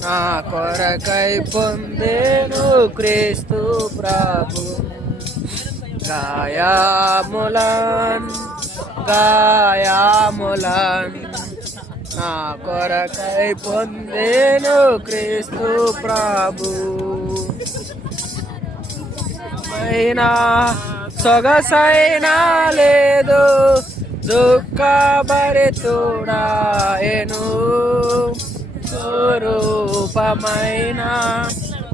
నా కొరకై పొందేను క్రీస్తు ప్రభు. గాయములన్ గాయములన్ నా కొరకై పొందేను క్రీస్తు ప్రభు. అయినా సొగసైనా లేదు దుఃఖభరితుడాయెను. స్వరూపమైన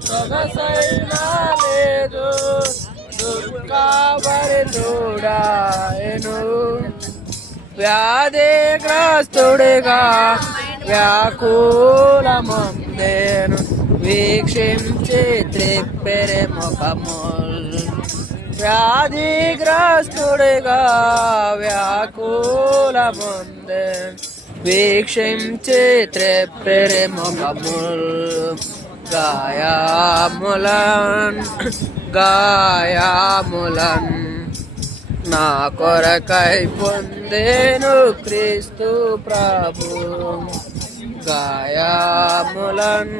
సొగసైనా లేదు దుఃఖభరితుడాయెను. వ్యాధిగ్రస్తుడిగా వ్యాకులముందేను వీక్షించి త్రిప్పెరె ముఖముల్. వ్యాధిగ్రస్తుడిగా వ్యాకులముందేను వీక్షించి త్రిప్పెరె ముఖముల్. గాయములన్ గాయములన్ నా కొరకై పొందేను క్రీస్తు ప్రభు. గాయములన్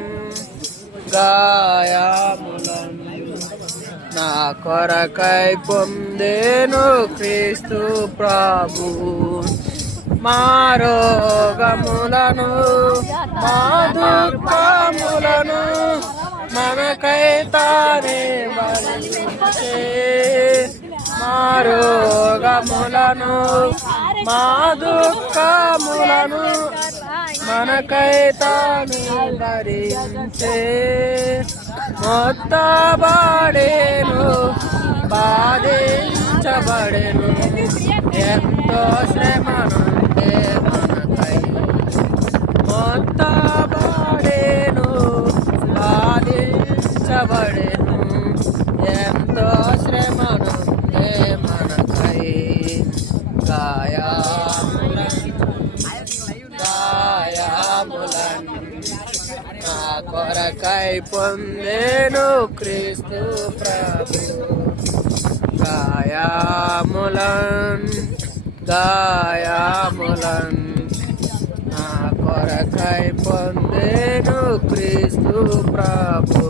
గాయములన్ నా కొరకై పొందేను క్రీస్తు ప్రభు. మా రోగములను మా దుఃఖములను మనకై తానే భరించే. మా రోగములను మా దుఃఖములను మనకై తాను భరించే. మొత్తబడెను బాధించబడెను ఎంతో శ్రమ నుండే మనకై. మొత్తబడెను బాధించబడెను ఎంతో శ్రమ నుండే మనకై. గాయములన్ గాయములన్ నా కొరకై పొందేను క్రీస్తు ప్రభు. గాయములన్ గాయములన్ నా కొరకై పొందేను క్రీస్తు ప్రభు.